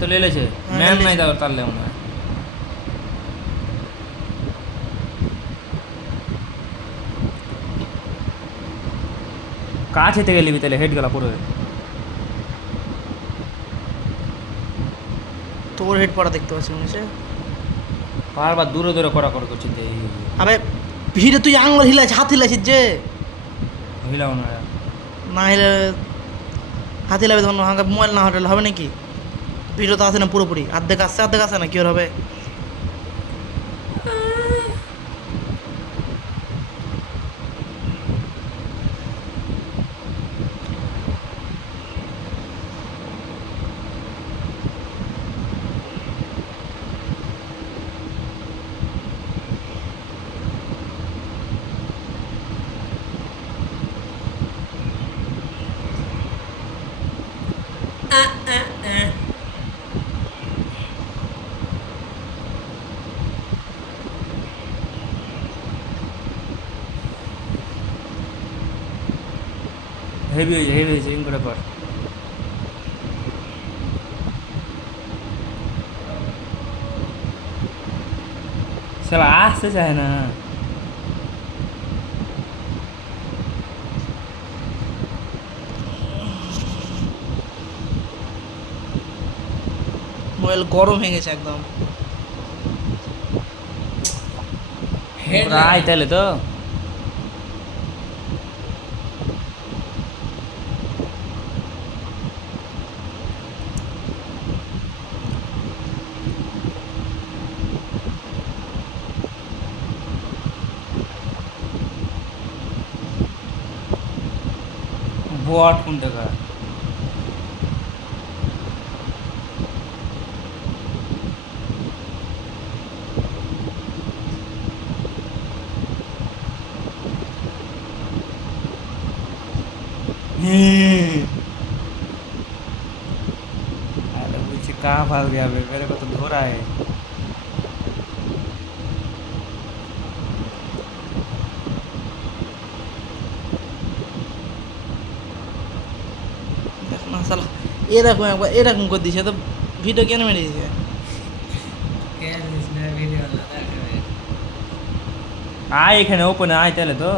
तो ले ले छे मैन नहीं जाओ तार ले उन्हें কাছে থেকে লিবি তাহলে হেড গলা পুরো তোর হেড পড়া দেখতে পাচ্ছি মনে হচ্ছে বারবার দূরে দূরে করা করে করছিস যে আবে ভিড়ে তুই আঙুল হিলাছিস হাত হিলাছিস যে হিলাও না না হিলে হাত হিলাবে তখন হাঙ্গা মোবাইল না হটালে হবে নাকি ভিডিও তো আসে না পুরোপুরি অর্ধেক আসছে না কি ওর হবে হেভি হয়েছে ইন করে পর শালা আসতে চায় না মোবাইল গরম হয়ে গেছে একদম আয় তাহলে তো বট কোন টাকা अरे मुझे कहाँ फंस गया बे मेरे को तो धो रहा है দেখ না শালা এরকম একবার এরকম করে দিছে তো ভিডিও কেন মেরে দিছে আয় এখানে ওপেনে আয় তাহলে তো